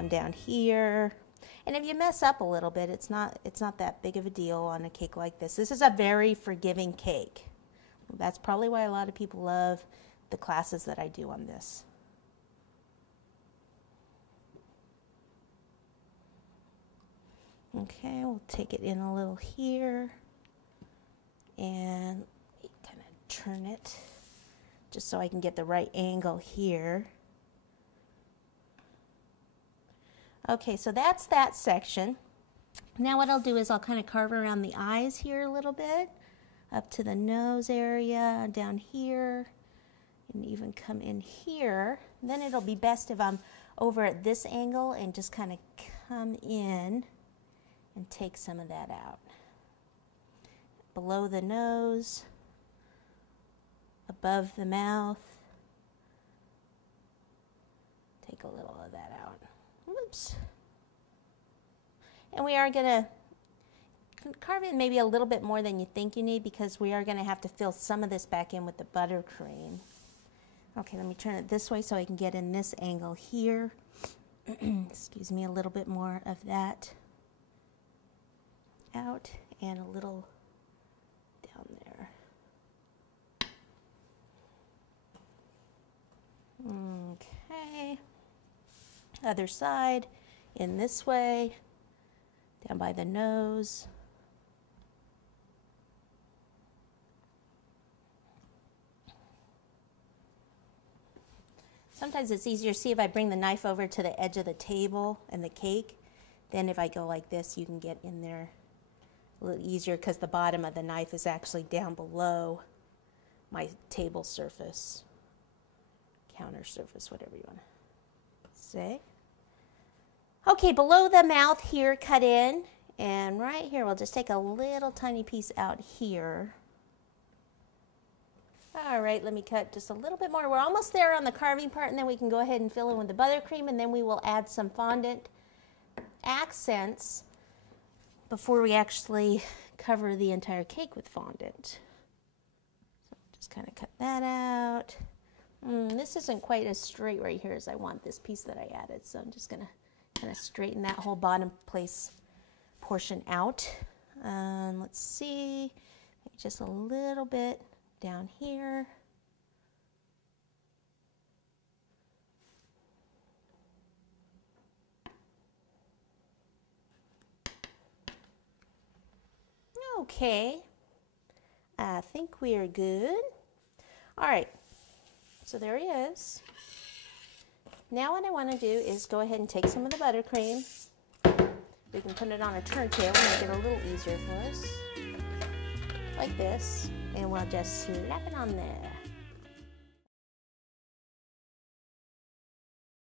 come down here. And if you mess up a little bit, it's not that big of a deal on a cake like this. This is a very forgiving cake. That's probably why a lot of people love the classes that I do on this. Okay, we'll take it in a little here and kind of turn it just so I can get the right angle here. Okay, so that's that section. Now what I'll do is I'll kind of carve around the eyes here a little bit, up to the nose area, down here, and even come in here. Then it'll be best if I'm over at this angle and just kind of come in and take some of that out. Below the nose, above the mouth. Take a little of that out. Whoops. And we are going to carve it maybe a little bit more than you think you need because we are going to have to fill some of this back in with the buttercream. Okay, let me turn it this way so I can get in this angle here. Excuse me, a little bit more of that out and a little down there. Okay. Other side, in this way, down by the nose. Sometimes it's easier, see if I bring the knife over to the edge of the table and the cake, then if I go like this, you can get in there a little easier because the bottom of the knife is actually down below my table surface, counter surface, whatever you want to say. Okay, below the mouth here, cut in, and right here, we'll just take a little tiny piece out here. All right, let me cut just a little bit more. We're almost there on the carving part, and then we can go ahead and fill in with the buttercream, and then we will add some fondant accents before we actually cover the entire cake with fondant. So just kind of cut that out. This isn't quite as straight right here as I want this piece that I added, so I'm just going to kind of straighten that whole bottom place portion out. Let's see, maybe just a little bit down here. Okay, I think we are good. All right, so there he is. Now what I want to do is go ahead and take some of the buttercream. We can put it on a turntable, make it a little easier for us, like this, and we'll just slap it on there.